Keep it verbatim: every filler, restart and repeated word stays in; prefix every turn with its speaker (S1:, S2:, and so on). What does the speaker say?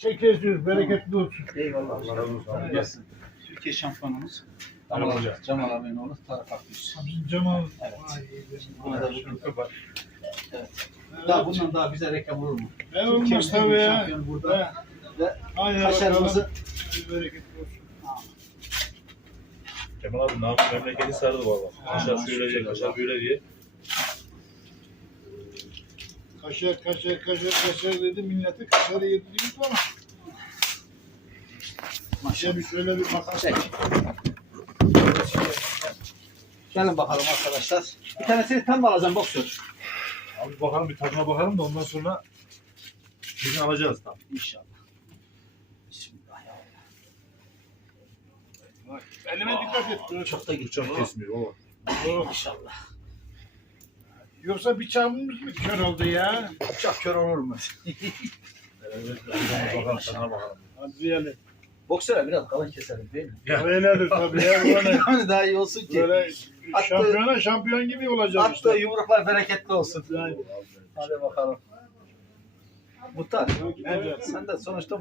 S1: Çekiyoruz, bereketli olsun.
S2: Eyvallah. Allah razı olsun. Gelsin. Türkiye şampiyonumuz. Cemal Hoca. Cemal abinin oğlu Tarık Akgüz.
S1: Bizim Cemal.
S2: Evet.
S1: Vay,
S2: Buna da bugün. Evet. Daha bundan daha bize reklam olur mu?
S1: Ne olmaz tabii ya.
S2: Şampiyonu burada. Ve
S1: Haydi
S2: kaşarımızı.
S1: bakalım. Bereketli olsun.
S3: Kemal abi ne yaptı? Memleketi sardı valla. Kaşar şöyle diye, kaşar böyle diye.
S1: Kaşar, kaşar, kaşar, kaşar dedi. Milleti kaşarı yediriyoruz ama.
S2: Maşallah.
S1: Bir şöyle bir makas.
S2: Çek. Gelin bakalım arkadaşlar. Bir tanesini tam mı alacağım boksör?
S3: Abi bakalım bir tadına bakalım da ondan sonra birini alacağız tam.
S2: İnşallah. Bismillahirrahmanirrahim.
S1: Elime dikkat et.
S2: Çok da
S3: Bıçak
S2: gidecek.
S3: kesmiyor baba.
S1: Oh.
S2: İnşallah.
S1: Yoksa bıçağımız mı kör oldu ya?
S2: Çok kör olur mu?
S3: Evet, tadına bakalım, tadına bakalım.
S1: Hadi diyelim.
S2: Boksöre biraz kalın keselim değil mi?
S3: Ya.
S1: Öyledir tabii ya. Böyle,
S2: Yani daha iyi olsun ki.
S1: böyle
S2: Hatta-
S1: şampiyona şampiyon gibi olacağız
S2: Hatta
S1: işte.
S2: yumruklar bereketli olsun.
S1: Yani.
S2: Hadi bakalım. Muhtar.
S1: Ne diyorsun?
S2: Sen de sonuçta